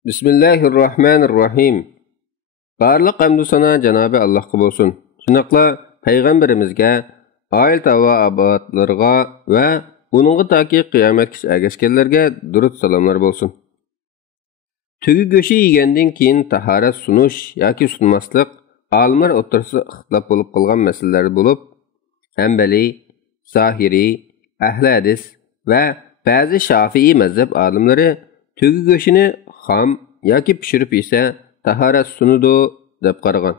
Bismillahirrahmanirrahim. Barliq hamdu sana Janobi Allohga bo'lsin. Shunaqla payg'ambarimizga, oil va abadlarga va uningga toki qiyomatgacha ergashganlarga durud salomlar bo'lsin. Tugi go'shi yegandan keyin tahorat sunish yoki sunmaslik olimlar o'rtasida ixtilof bo'lib qolgan masalalar bo'lib, Hanbali, Zohiri, ahli hadis va ba'zi Shofiy mazhab olimlari tugi go'shini xom yoki pishirib yesa tahorat sunudu deb qaragan.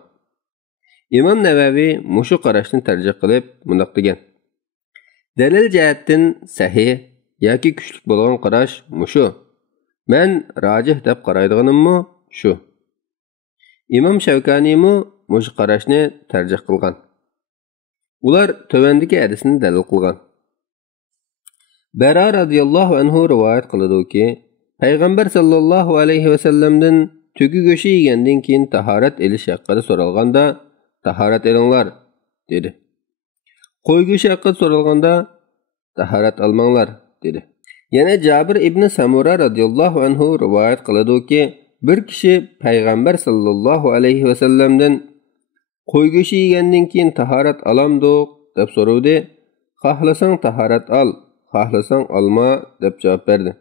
İmam Navaviy mushu qarashni tarjih qilib bunday degan. Dalil jihatdan sahih yoki kuchli bo'lgan qarash mushu. Men rojih deb qaraydiganimmi shu. İmam Shavkaniymi mushu qarashni tarjih qilgan. Ular tövendagi hadisni dalil qilgan. Bara radhiyallohu anhu rivoyat qiladi-ki, Payg'ambar sallallohu alayhi va sallamdan tugi go'shi yegandan keyin tahorat elish haqida so'ralganda, tahorat elinglar dedi. Qo'y go'shi haqida so'ralganda, tahorat almanglar dedi. Yana Jabir ibn Samura radhiyallohu anhu rivoyat qiladi-ki, bir kishi Payg'ambar sallallohu alayhi va sallamdan qo'y go'shi yegandan keyin tahorat alamdu deb so'ravdi. Xohlasang tahorat al, xohlasang olma deb javob berdi.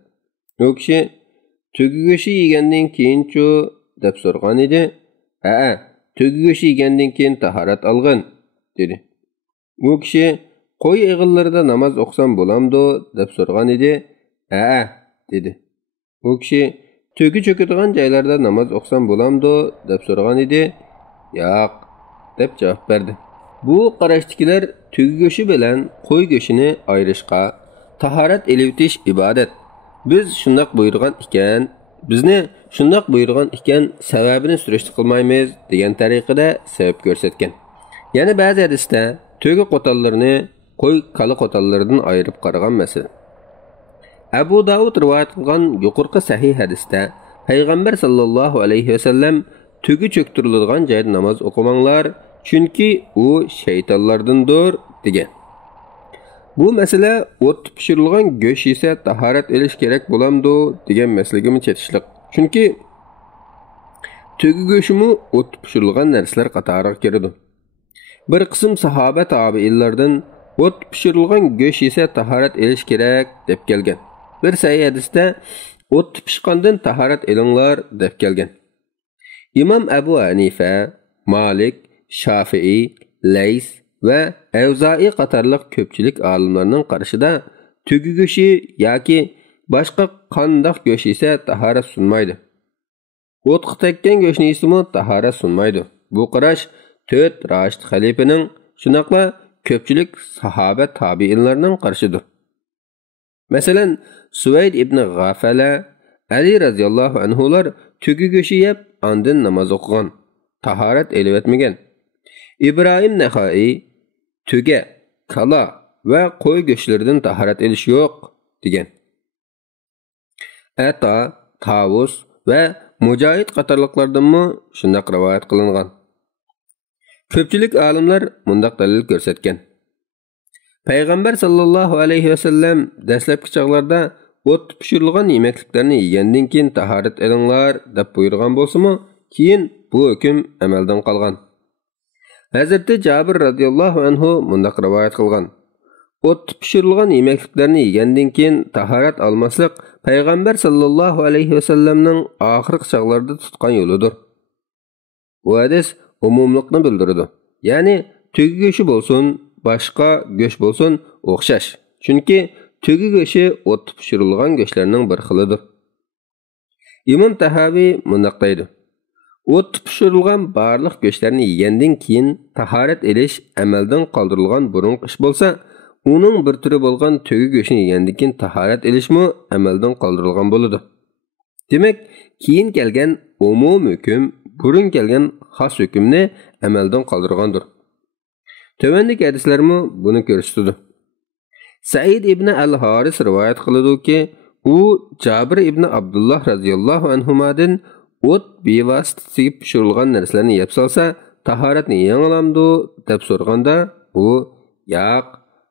O kishi tugi go'shi yegandan keyin-chu deb so'rgan edi. Tugi go'shi yegandan keyin tahorat olgin dedi. O kishi qo'y eg'illarida namoz o'qisam bo'lamdi deb so'rgan edi. Dedi. O kishi tugi cho'kadigan joylarda namoz o'qisam bo'lamdi deb so'rgan edi. Yo'q deb javob berdi. Bu qarashdagilar tugi go'shi bilan qo'y go'shini ayirishga tahorat elitish ibodat. Biz shundoq buyurgan ekan, bizni shundoq buyurgan ekan, sababini surishti qilmaymiz degan tariqada sabab ko'rsatgan. Yana ba'zi hadisda to'gi qo'tallarini qo'y kala qo'tallaridan ayirib qaragan masala. Abu Davud rivoyat qilgan yuqorqi sahih hadisda Payg'ambar sallallohu alayhi va sallam to'gi cho'ktiriladigan joyda namoz o'qimanglar, chunki u shaytonlardandir degan. Bu masala o't pishirilgan go'sht esa tahorat elish kerak bo'lamdi degan masalaga chetishliq. Chunki tugi go'shimi o't pishirilgan narsalar qatoriga kiradi. Bir qism sahoba tabiinlardan o't pishirilgan go'sht esa tahorat elish kerak deb kelgan. Bir sahih hadisda o't pishgandan tahorat elinglar deb kelgan. İmam Abu Hanifa, Malik, Shofiy, Lays ve Evzai qatarlıq köpçülük alimlarının qarşıda tugi go'shi yoki boshqa qandaq go'sh esa tahorat sunmaydi. O'tqa tekkan go'shni ismi tahorat sunmaydi. Bu qarash 4 Rashid xalifaning, shunaqla köpçülük sahoba tabiinlarning qarshidir. Masalan, Suvayd ibn G'afala, Ali radhiyallohu anhular tugi go'shi yeb andin namoz o'qigan, tahorat elib etmagan. İbrahim Naxai tuga, kala va qo'y go'shtlaridan tahorat elish yo'q degan. Ata, Tavus va Mujohid qatorliqlardanmi shunday rivoyat qilingan. Ko'pchilik olimlar bundaq dalil ko'rsatgan. Payg'ambar sallallohu alayhi va sallam dastlabki chog'larda o't pishirilgan yemekliklarni yegandan keyin tahorat elinglar deb buyurgan bo'lsa-mu, keyin bu hukm amaldan qolgan. Hazreti Jabir radhiyallohu anhu bundaq rivoyat qilgan. O't pishirilgan yemekliklarni yegandan keyin tahorat olmaslik Payg'ambar sallallohu alayhi va sallamning oxirgi chog'larida tutgan yo'lidir. Bu hadis umumlikni bildiradi. Ya'ni tugi go'shi bo'lsin, boshqa go'sh bo'lsin o'xshash. Chunki tugi go'shi o't pishirilgan go'shlarning bir xilidir. İmam Tahaviy bundaq deydi. O't pishirilgan barliq go'shtlarni yegandan keyin tahorat elish amaldan qoldirilgan burunqi ish bo'lsa, uning bir turi bo'lgan tugi go'shni yegandan keyin tahorat elishmi amaldan qoldirilgan bo'ladi. Demak, keyin kelgan umum hukm burun kelgan xos hukmni amaldan qoldirgandir. Tövendagi hadislarmi buni ko'rsatadi. Said ibn al-Haris rivoyat qiladi-ki, u Jabir ibn Abdullah radhiyallohu anhumadan o't bevosita pishirilgan narsalarni yeb solsa, tahoratni yangilamdi deb so'rganda, u yo'q,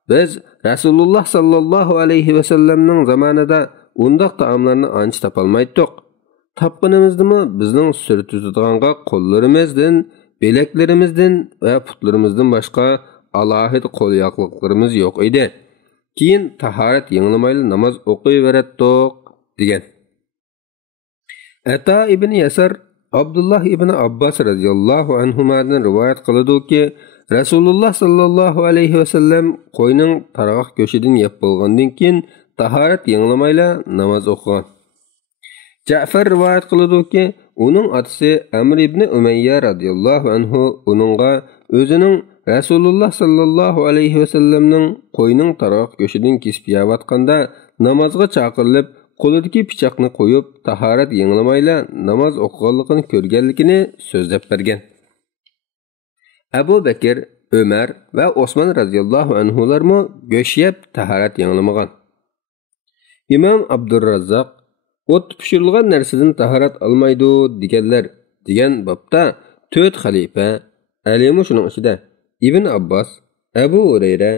biz Rasululloh sallallohu alayhi va sallamning zamonida undaq taomlarni ancha topolmaydik. Tapqınımızdımı bizning sürtüzdiğanga qo'llarimizdan, belaklarımızdan va putlarimizdan boshqa alohida qo'l-oyoqlarimiz yo'q edi. Keyin tahorat yanglamayli namoz o'qiyveratdiq degan. Ata ibn Yasar Abdullah ibn Abbas radhiyallohu anhumadan rivoyat qiladi-ki, Rasululloh sallallohu alayhi va sallam qo'yning targ'oq go'shidan yeb bo'lgandan keyin tahorat yanglamayla namoz o'qigan. Ja'far rivoyat qiladi-ki, uning otasi Amr ibn Umayya radhiyallohu anhu uningga o'zining Rasululloh sallallohu alayhi va sallamning qo'yning targ'oq go'shidan kesib yeyotganda namozga chaqirilib, qo'lidagi pichoqni qo'yib tahorat yanglamayla namoz o'qiganligini ko'rganligini so'zlab bergan. Abu Bakr, Ömer va Osman radhiyallohu anhularmo go'sht yeb tahorat yanglamagan. Imom Abdurrazzoq o't pishirilgan narsadan tahorat olmaydi degan bobda 4 xalifa Alimu shuning ichida Ibn Abbas, Abu Hurayra,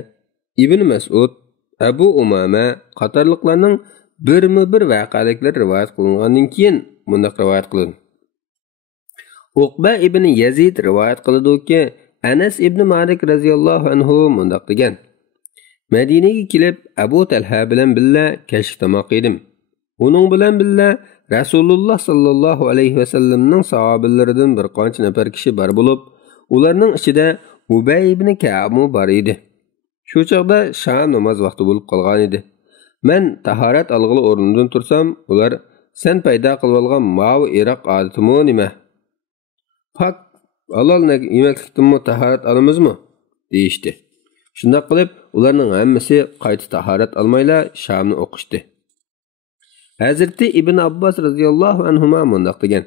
Ibn Mas'ud, Abu Umama qatorliqlarning bir vaqaliklar rivoyat qilingandan keyin bundaq rivoyat qilindi. Uqba ibn Yazid rivoyat qiladi-ki, Anas ibn Malik radhiyallohu anhu bundaq degan. Madinaga kelib Abu Talha bilan billa kashf tamoq yedim. Uning bilan billa Rasululloh sallallohu alayhi va sallamning sahobalaridan bir qancha nafar kishi bor bo'lib, ularning ichida Ubay ibn Ka'b bor edi. Shu chaqda sham namoz vaqti bo'lib qolgan edi. Men tahorat alg'ili o'rnimdan tursam, ular sen paydo qilib olgan mavi Iroq odatimi nima? Pak halol yemeklikdanmi tahorat olamizmi? deyishdi. Shunday qilib, ularning hammasi qayta tahorat olmayla shamni o'qishdi. Hazrati Ibn Abbas radhiyallohu anhuma mundaq degan.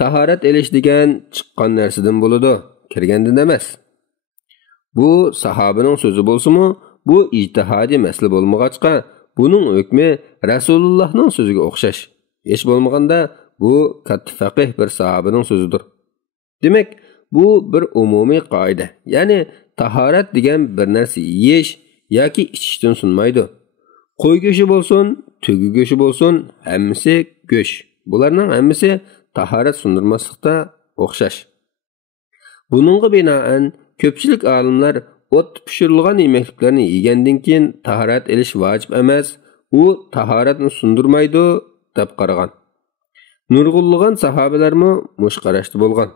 Tahorat elish degan chiqqan narsadan bo'ladi, kirgandan emas. Bu sahobaning so'zi bo'lsa-mu, bu ijtihodiy masala bo'lmag'achqa, buning hukmi Rasulullohning so'ziga o'xshash. Hech bo'lmaganda bu katta faqih bir sahobaning so'zidir. Demak, bu bir umumiy qoida. Ya'ni tahorat degan bir narsa yeyish yoki ichishdan sunmaydi. Qo'y go'shi bo'lsin, tugi go'shi bo'lsin, hammasi go'sh. Bularning hammasi tahorat sundirmaslikda o'xshash. Buningga binoan ko'pchilik olimlar o't pishirilgan yemekliklarni yegandan keyin tahorat elish vojib emas, u tahoratni sundirmaydi deb qaragan. Nurg'unlagan sahobalarmi mush qarashda bo'lgan.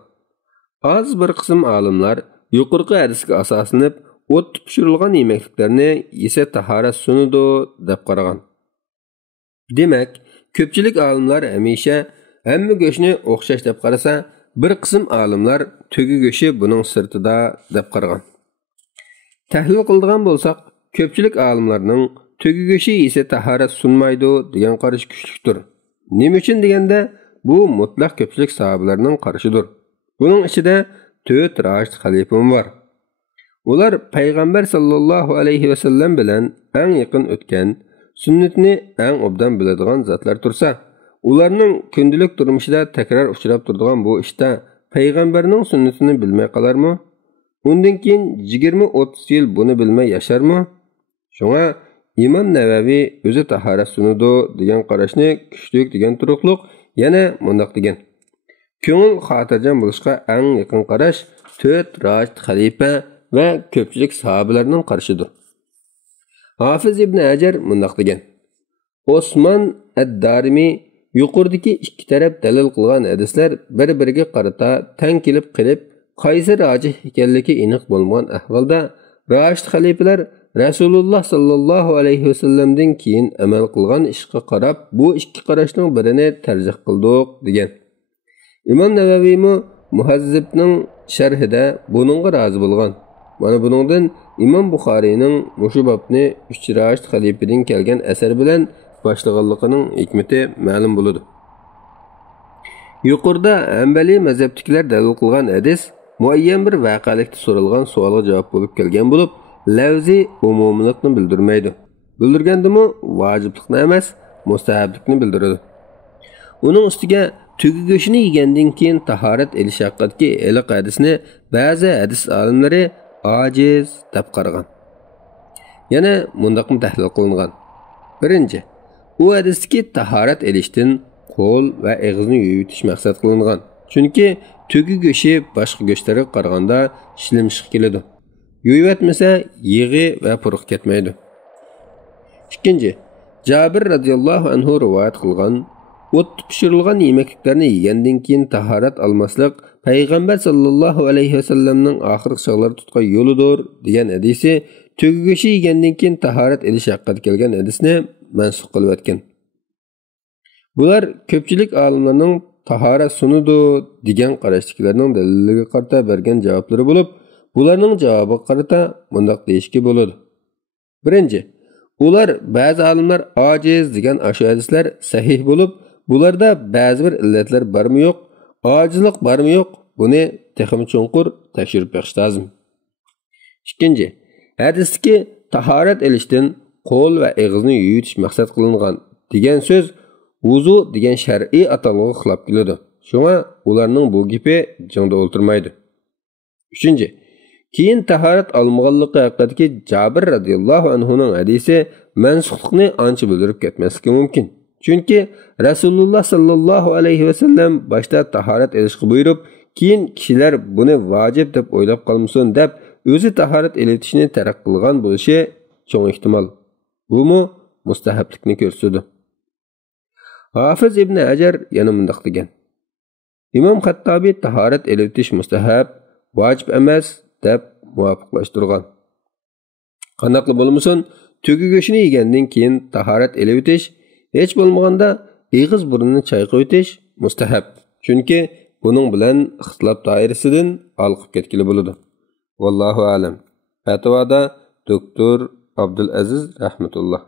Az bir qism olimlar yuqorqi hadisga asoslanib o't pishirilgan yemekliklarni yesa tahorat sunidi deb qaragan. Demak, ko'pchilik olimlar hamisha hamma go'shni o'xshash deb qarasa, bir qism olimlar tugi go'shi buning sirtida deb qaragan. Tahlil qiladigan bo'lsak, ko'pchilik olimlarning tugi go'shi esa tahorat sunmaydi degan qarash kuchlidir. Nima uchun deganda, bu mutlaq ko'pchilik sahobalarning qarashidir. Buning ichida 4 rashid xalifam bor. Ular payg'ambar sallallohu alayhi va sallam bilan eng yaqin o'tgan, sunnatni eng obdan biladigan zotlar tursa, ularning kundalik turmushida takror uchrab turadigan bu ishda payg'ambarning sunnatini bilmay qolarmi? Undan keyin 20-30 yil buni bilmay yasharmi? Shunga Imom Navaviy o'zi tahorat sunudi degan qarashni kuchlik degan turuqliq yana mundaq degan. Ko'ngil xotirjam bo'lishga eng yaqin qarash 4 rashid xalifa va ko'pchilik sahobalarning qarashidir. Hafiz ibn Hajar mundaq degan. Osman ad-Darimi yuqoridagi ikki taraf dalil qilgan hadislar bir-biriga qarata teng kelib qilib, qaysi rojih ekanligi aniq bo'lmagan ahvolda rashid xalifalar Rasululloh sallallohu alayhi va sallamdan keyin amal qilgan ishga qarab, bu ikki qarashning birini tarjih qildik degan. Imom Navaviy Muhazzibning sharhida buningga rozi bo'lgan. Mana buningdan Imom Buxoriyning mushu babni 3 rashid xalifadan kelgan asar bilan başlaganligining hikmati ma'lum bo'ladi. Yuqorida Hanbali mazhabdagilar dalil qilgan hadis muayyan bir voqelikda so'ralgan savolga javob bo'lib kelgan bo'lib, lafzi umumlikni bildirmaydi. Bildirgandimi vojiblikni emas, mustahablikni bildiradi. Uning ustiga tugi go'shini yegandan keyin tahorat elish haqidagi iliq hadisni ba'zi hadis olimlari ojiz deb qaragan. Yana mundaqmi tahlil qilingan. Birinchi, u hadisdagi tahorat elishdan qo'l va og'izni yuvitish maqsad qilingan. Chunki tugi go'shi boshqa go'shtlarga qaraganda shilimshiq keladi. Yuvatmasa yig'i va puruq ketmaydi. Ikkinchi, Jabir radhiyallohu anhu rivoyat qilgan o't pishirilgan yemekliklarni yegandan keyin tahorat almaslik payg'ambar sallallohu alayhi vasallamning oxirgi chog'lar tutgan yo'lidir degan hadisi tugi go'shi yegandan keyin tahorat elish haqida kelgan hadisni mansub qilib o'tgan. Bular ko'pchilik olimlarning tahorat sunudu degan qarashdagilarning dalillariga qarata bergan javoblari bo'lib, bularning javobiga qarata bunday deyishga bo'ladi. Birinchi, ular ba'zi olimlar ojiz degan ashu hadislar sahih bo'lib, bularda ba'zi bir illatlar bormi yo'q, ojizlik bormi yo'q, buni texim chunqur tekshirib beqish lozim. Ikkinchi, hadisdagi tahorat elishdan qo'l va og'izni yuvitish maqsad qilingan degan so'z vuzu degan shar'iy atalg'iga xilof keladi. Shunga ularning bu gapi jingda o'ltirmaydi. Uchinchi, keyin tahorat olmaganligi haqidagi Jabir radhiyallohu anhuning hadisi mansuhlikni ancha bildirib ketmasligi mumkin. Chunki Rasululloh sallallohu alayhi vasallam boshda tahorat elishga buyurib, keyin kishilar buni vojib deb o'ylab qolmasin deb o'zi tahorat elitishni tarq qilgan bo'lishi cho'ng ehtimol. Bu mustahablikni ko'rsatadi. Hafiz ibn Hajar yana mundaq degan. Imom Xattabiy tahorat elitish mustahab, vojib emas deb muvofiqlashtirgan. Qanaqli bo'lmasin, tugi go'shini yegandan keyin tahorat elitish, hech bo'lmaganda og'iz burnini chayqab o'tish mustahab. Chunki buning bilan ixtilof doirasidan olqib ketgili bo'ladi. Vallohu alam. Fatvoda doktor Abdul Aziz rahmatulloh.